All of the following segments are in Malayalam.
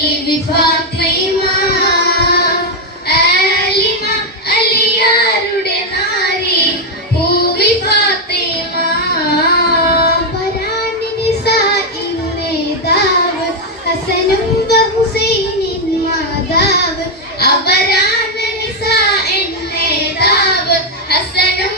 ബീവി ഫാത്തിമ ആലിമ അലിയാരുടെ നാരി പൂവി ഫാത്തിമ വരാനി നിസാഇൻ നേതാവ് ഹസനും ഹുസൈനിൻ മാതാവ് അവരാണ് നിസാഇൻ നേതാവ് ഹസനും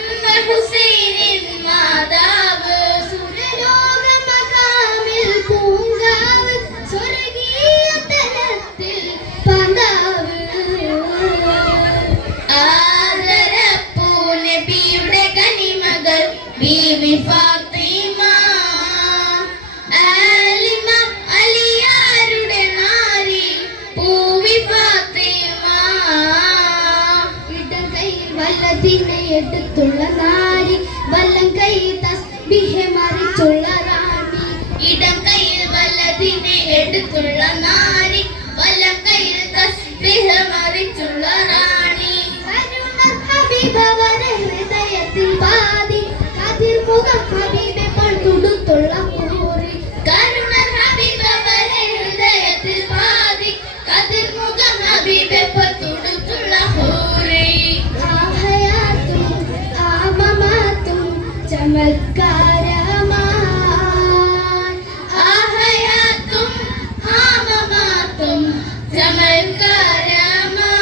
ഹുസൈനിൻ മാതാവ് സുരലോക മകാമിൽ പൂങ്കാവ് സ്വർഗീയ തലത്തിൽ പന്താവ് ആദരപ്പൂ നബിയുടെ കനിമകൾ ബീവി ഫാത്തിമ ആലിമ അലിയാരുടെ നാരി പൂവി ഫാത്തിമ ഇടം കൈയിൽ വല്ലതിനെ എടുത്തുള്ള നാരി വല്ലം കൈ തസ്ബിഹെ മറിച്ചുള്ള റാണി ഇടം കയ്യിൽ വല്ലതിനെ എടുത്തുള്ള നാരി വലം കയ്യിൽ തസ്ബീഹ് മറിച്ചുള്ള റാണി കരുണ ഹബീബവരെ ഹൃദയത്തിൽ പാതി കതിർ മുഖം ഹബീബെ പടുത്തുള്ള പൂരി കരുണ ഹബീബവരെ ഹൃദയത്തിൽ പാതി കതിർ മുഖം ഹബീബെ പടുത്തുള്ള ഹൂറി ആഹയാത്തും ആമമാത്തും ചമത്കാരമാ ആഹയാത്തും ഹാമമാത്തും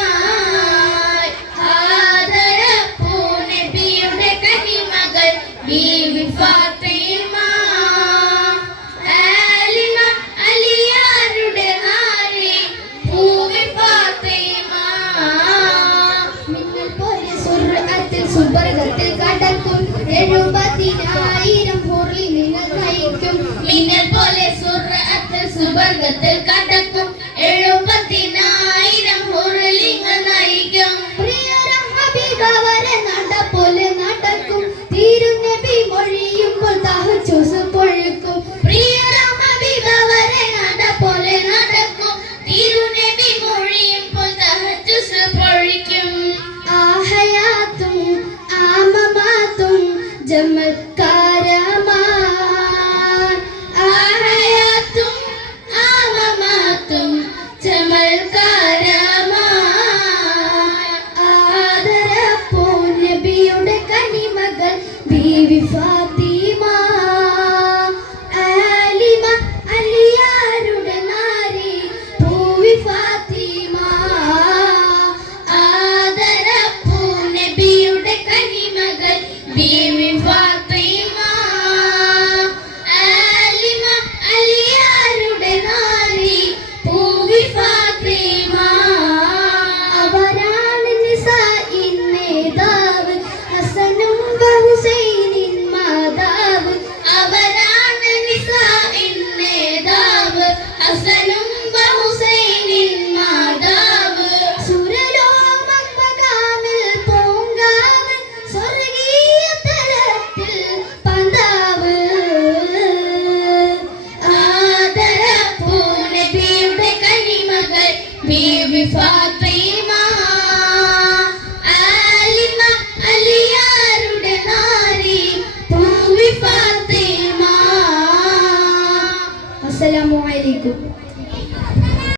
ചമത്കാരമായി ആദരപ്പൂ നബിയുടെ കനിമകൾ ബീവി ഫാത്തിമ ആലിമ അലിയാരുടെ നാരി പൂവി ഫാത്തിമ മിന്നൽ പോലെ സുർഅത്തിൽ സുബർഗത്തിൽ കടക്കും 70,000 ഹൂറിൽ നിങ്ങൾ നയിക്കും മിന്നൽ പോലെ സുർഅത്തിൽ സുബർഗത്തിൽ കടക്കും 70,000 ഹുറുലിങ്ങൾ നയിക്കും പ്രിയരം ഹബീബവരെ നട പോലെ നടക്കും തിരുനബി മൊഴിയുമ്പോൾ തഹജ്ജുദ് പൊഴുക്കും പ്രിയരം ഹബീബവരെ നട പോലെ നടക്കും തിരുനബി മൊഴിയുമ്പോൾ തഹജ്ജുദ് പൊഴിക്കും ആഹയാത്തും ആമമാത്തും ജമത്കാരമാ ആഹയാത്തും ആമമാത്തും ചമത്കാരമായി ആദരപ്പൂ നബിയുടെ കനിമകൾ ബീവി ഫാത്തിമ ആലിമ അലിയാരുടെ നാരി പൂവി ഫാത്തിമ ആദരപ്പൂ നബിയുടെ കനിമകൾ ബീവി ഫാത്തിമ ആലിമ അലിയാരുടെ നാരി പൂവി ഫാത്തിമ അവരാണ് നിസാഇൻ നേതാവ് ഹസനും ഹുസൈനിൻ മാതാവ് അവരാണ് നിസാഇൻ നേതാവ് ഹസനും ഹുസൈനിൻ മാതാവ് സുരലോക മകാമിൽ പൂങ്കാവ് സ്വർഗീയ തലത്തിൽ പന്താവ് ആദരപ്പൂ നബിയുടെ കനിമകൾ ബീവി ഫാത്തിമ ആലിമ അലിയാരുടെ നാരി പൂവി ഫാത്തിമ അസ്സലാമു അലൈക്കും.